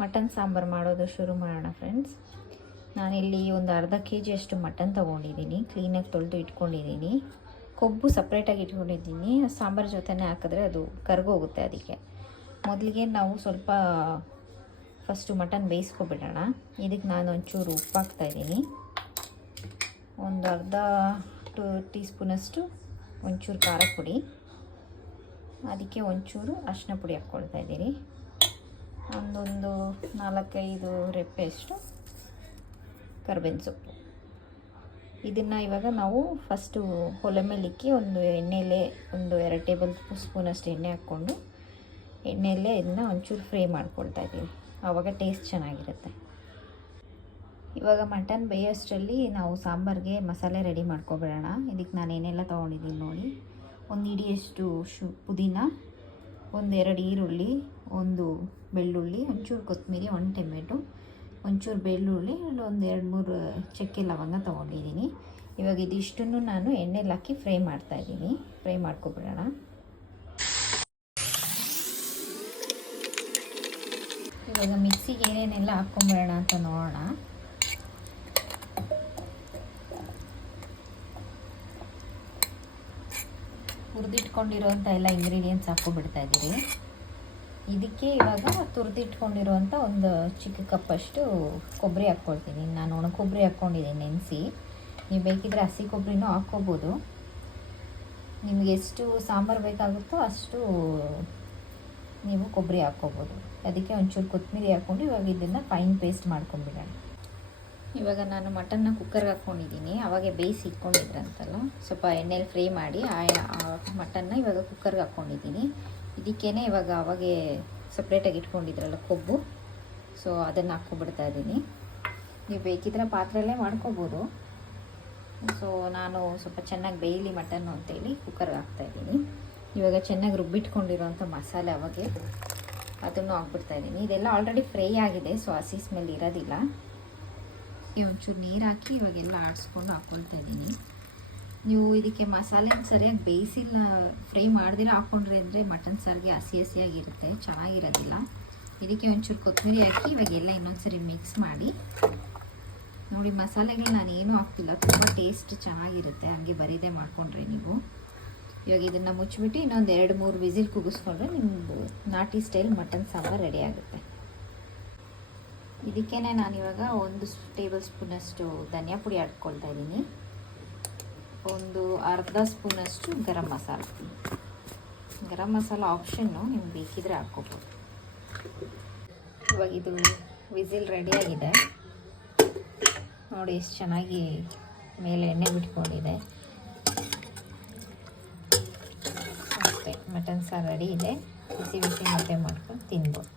Mutton sambar ಮಾಡೋದು ಶುರು ಮಾಡೋಣ ಫ್ರೆಂಡ್ಸ್. ನಾನಿಲ್ಲಿ ಒಂದು ಅರ್ಧ kg ಅಷ್ಟು ಮಟನ್ ತೊಗೊಂಡಿದ್ದೀನಿ. ಕ್ಲೀನಾಗಿ ತೊಳೆದು ಇಟ್ಕೊಂಡಿದ್ದೀನಿ. ಕೊಬ್ಬು ಸಪ್ರೇಟಾಗಿ ಇಟ್ಕೊಂಡಿದ್ದೀನಿ. ಸಾಂಬಾರು ಜೊತೆನೇ ಹಾಕಿದ್ರೆ ಅದು ಕರ್ಗೋಗುತ್ತೆ. ಅದಕ್ಕೆ ಮೊದಲಿಗೆ ನಾವು ಸ್ವಲ್ಪ ಫಸ್ಟು ಮಟನ್ ಬೇಯಿಸ್ಕೊಬಿಡೋಣ. ಇದಕ್ಕೆ ನಾನು ಒಂಚೂರು ಉಪ್ಪು ಹಾಕ್ತಾಯಿದ್ದೀನಿ. ಒಂದು ಅರ್ಧ 2 ಟೀ ಸ್ಪೂನಷ್ಟು ಒಂಚೂರು ಖಾರ ಪುಡಿ, ಅದಕ್ಕೆ ಒಂಚೂರು ಅರಿಶಿನ ಪುಡಿ ಹಾಕ್ಕೊಳ್ತಾ ಇದ್ದೀನಿ. ಒಂದೊಂದು 4-5 ರೆಪ್ಪೆಯಷ್ಟು ಕರ್ಬೇವಿನ ಸೊಪ್ಪು. ಇದನ್ನು ಇವಾಗ ನಾವು ಫಸ್ಟು ಒಲೆ ಮೇಲೆ ಇಕ್ಕಿ ಒಂದು ಎಣ್ಣೆಲೆ ಒಂದು 2 ಟೇಬಲ್ ಸ್ಪೂನಷ್ಟು ಎಣ್ಣೆ ಹಾಕ್ಕೊಂಡು ಎಣ್ಣೆಯಲ್ಲೇ ಇದನ್ನ ಒಂಚೂರು ಫ್ರೈ ಮಾಡ್ಕೊಳ್ತಾ ಇದ್ದೀವಿ. ಆವಾಗ ಟೇಸ್ಟ್ ಚೆನ್ನಾಗಿರುತ್ತೆ. ಇವಾಗ ಮಟನ್ ಬೇಯೋಷ್ಟರಲ್ಲಿ ನಾವು ಸಾಂಬಾರಿಗೆ ಮಸಾಲೆ ರೆಡಿ ಮಾಡ್ಕೊಬಿಡೋಣ. ಇದಕ್ಕೆ ನಾನು ಏನೆಲ್ಲ ತೊಗೊಂಡಿದ್ದೀನಿ ನೋಡಿ. ಒಂದು ಹಿಡಿಯಷ್ಟು ಪುದೀನ, 1-2 ಈರುಳ್ಳಿ, 1 ಬೆಳ್ಳುಳ್ಳಿ, ಒಂಚೂರು ಕೊತ್ತಂಬರಿ, 1 ಟೊಮೆಟೊ, ಒಂಚೂರು ಬೆಳ್ಳುಳ್ಳಿ, ಒಂದು 2-3 ಚಕ್ಕೆ ಲವಂಗ ತೊಗೊಂಡಿದ್ದೀನಿ. ಇವಾಗ ಇದಿಷ್ಟನ್ನು ನಾನು ಎಣ್ಣೆಲಿ ಹಾಕಿ ಫ್ರೈ ಮಾಡ್ತಾಯಿದ್ದೀನಿ. ಫ್ರೈ ಮಾಡ್ಕೊಬಿಡೋಣ. ಇವಾಗ ಮಿಕ್ಸಿಗೆ ಏನೇನೆಲ್ಲ ಹಾಕ್ಕೊಂಬಿಡೋಣ ಅಂತ ನೋಡೋಣ. ಹುರಿದಿಟ್ಕೊಂಡಿರೋಂಥ ಎಲ್ಲ ಇಂಗ್ರೀಡಿಯೆಂಟ್ಸ್ ಹಾಕ್ಕೊಬಿಡ್ತಾ ಇದ್ದೀರಿ. ಇದಕ್ಕೆ ಇವಾಗ ತುರಿದಿಟ್ಕೊಂಡಿರುವಂಥ ಒಂದು ಚಿಕ್ಕ ಕಪ್ಪಷ್ಟು ಕೊಬ್ಬರಿ ಹಾಕ್ಕೊಳ್ತೀನಿ. ನಾನು ಒಣ ಕೊಬ್ಬರಿ ಹಾಕ್ಕೊಂಡಿದ್ದೀನಿ ನೆನೆಸಿ. ನೀವು ಬೇಕಿದ್ರೆ ಹಸಿ ಕೊಬ್ಬರಿನೂ ಹಾಕ್ಕೋಬೋದು. ನಿಮಗೆ ಎಷ್ಟು ಸಾಂಬಾರು ಬೇಕಾಗುತ್ತೋ ಅಷ್ಟು ನೀವು ಕೊಬ್ಬರಿ ಹಾಕ್ಕೋಬೋದು. ಅದಕ್ಕೆ ಒಂಚೂರು ಕೊತ್ತಂಬರಿ ಹಾಕ್ಕೊಂಡು ಇವಾಗ ಇದನ್ನು ಫೈನ್ ಪೇಸ್ಟ್ ಮಾಡ್ಕೊಂಬಿಡೋಣ. ಇವಾಗ ನಾನು ಮಟನ್ನ ಕುಕ್ಕರ್ಗೆ ಹಾಕ್ಕೊಂಡಿದ್ದೀನಿ. ಅವಾಗೆ ಬೇಯಿಸಿ ಇಟ್ಕೊಂಡಿದ್ರಂತಲ್ಲ, ಸ್ವಲ್ಪ ಎಣ್ಣೆಲಿ ಫ್ರೈ ಮಾಡಿ ಆ ಮಟನ್ನ ಇವಾಗ ಕುಕ್ಕರ್ಗೆ ಹಾಕ್ಕೊಂಡಿದ್ದೀನಿ. ಇದಕ್ಕೇ ಇವಾಗ ಅವಾಗೆ ಸಪ್ರೇಟಾಗಿ ಇಟ್ಕೊಂಡಿದ್ರಲ್ಲ ಕೊಬ್ಬು, ಸೊ ಅದನ್ನು ಹಾಕ್ಕೊಬಿಡ್ತಾ ಇದ್ದೀನಿ. ನೀವು ಬೇಕಿದ್ರೆ ಪಾತ್ರೆಯಲ್ಲೇ ಮಾಡ್ಕೋಬೋದು. ಸೊ ನಾನು ಸ್ವಲ್ಪ ಚೆನ್ನಾಗಿ ಬೇಯಲಿ ಮಟನ್ನು ಅಂತೇಳಿ ಕುಕ್ಕರ್ಗೆ ಹಾಕ್ತಾಯಿದ್ದೀನಿ. ಇವಾಗ ಚೆನ್ನಾಗಿ ರುಬ್ಬಿಟ್ಕೊಂಡಿರೋಂಥ ಮಸಾಲೆ ಅವಾಗೆ ಅದನ್ನು ಹಾಕ್ಬಿಡ್ತಾಯಿದ್ದೀನಿ. ಇದೆಲ್ಲ ಆಲ್ರೆಡಿ ಫ್ರೈ ಆಗಿದೆ, ಸೊ ಹಸಿ ಸ್ಮೆಲ್ ಇರೋದಿಲ್ಲ. ಒಂಚೂರು ನೀರು ಹಾಕಿ ಇವಾಗೆಲ್ಲ ಆಡಿಸ್ಕೊಂಡು ಹಾಕ್ಕೊಳ್ತಾ ಇದ್ದೀನಿ. ನೀವು ಇದಕ್ಕೆ ಮಸಾಲೆನ ಸರಿಯಾಗಿ ಬೇಯಿಸಿಲ್ಲ, ಫ್ರೈ ಮಾಡ್ದಿರ ಹಾಕ್ಕೊಂಡ್ರಿ ಅಂದರೆ ಮಟನ್ ಸಾರಿಗೆ ಹಸಿಯಾಗಿರುತ್ತೆ, ಚೆನ್ನಾಗಿರೋದಿಲ್ಲ. ಇದಕ್ಕೆ ಒಂಚೂರು ಕೊತ್ತಂಬರಿ ಹಾಕಿ ಇವಾಗೆಲ್ಲ ಇನ್ನೊಂದು ಸರಿ ಮಿಕ್ಸ್ ಮಾಡಿ ನೋಡಿ. ಮಸಾಲೆಗಳು ನಾನು ಏನೂ ಹಾಕ್ತಿಲ್ಲ, ತುಂಬ ಟೇಸ್ಟ್ ಚೆನ್ನಾಗಿರುತ್ತೆ ಹಂಗೆ ಬರೀದೇ ಮಾಡಿಕೊಂಡ್ರೆ ನೀವು. ಇವಾಗ ಇದನ್ನು ಮುಚ್ಚಿಬಿಟ್ಟು ಇನ್ನೊಂದು 2-3 ವಿಸಿಲ್ ಕೂಗಿಸ್ಕೊಂಡ್ರೆ ನಿಮ್ಮದು ನಾಟಿ ಸ್ಟೈಲ್ ಮಟನ್ ಸಾಂಬಾರು ರೆಡಿ ಆಗುತ್ತೆ. ಇದಕ್ಕೇ ನಾನಿವಾಗ 1 ಟೇಬಲ್ ಸ್ಪೂನಷ್ಟು ಧನಿಯಾ ಪುಡಿ ಹಾಕ್ಕೊಳ್ತಾ ಇದ್ದೀನಿ. ಒಂದು ಅರ್ಧ ಸ್ಪೂನಷ್ಟು ಗರಂ ಮಸಾಲ. ಗರಂ ಮಸಾಲ ಆಪ್ಷನ್ನು, ನಿಮ್ಗೆ ಬೇಕಿದ್ರೆ ಹಾಕ್ಕೋಬೋದು. ಇವಾಗ ಇದು ವಿಸಿಲ್ ರೆಡಿಯಾಗಿದೆ ನೋಡಿ. ಎಷ್ಟು ಚೆನ್ನಾಗಿ ಮೇಲೆ ಎಣ್ಣೆ ಬಿಟ್ಕೊಂಡಿದೆ. ಅಷ್ಟೇ, ಮಟನ್ ಸಾರು ರೆಡಿ ಇದೆ. ಬಿಸಿ ಬಿಸಿ ಮುದ್ದೆ ಮಾಡ್ಕೊಂಡು ತಿನ್ಬೋದು.